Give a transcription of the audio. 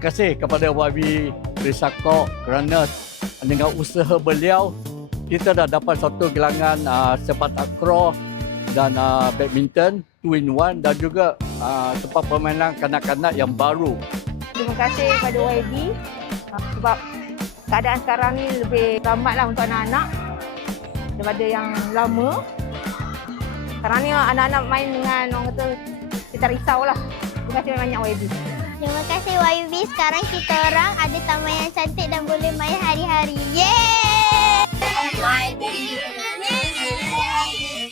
kasih kepada YB Risako kerana dengan usaha beliau kita dah dapat satu gelangan sepak takraw dan badminton 2-in-1 dan juga tempat permainan kanak-kanak yang baru. Terima kasih kepada YB sebab keadaan sekarang ni lebih selamatlah untuk anak-anak daripada yang lama. Sekarang ni anak-anak main dengan orang kata kita risaulah. Terima kasih banyak YB. Terima kasih YB. Sekarang kita orang ada taman yang cantik dan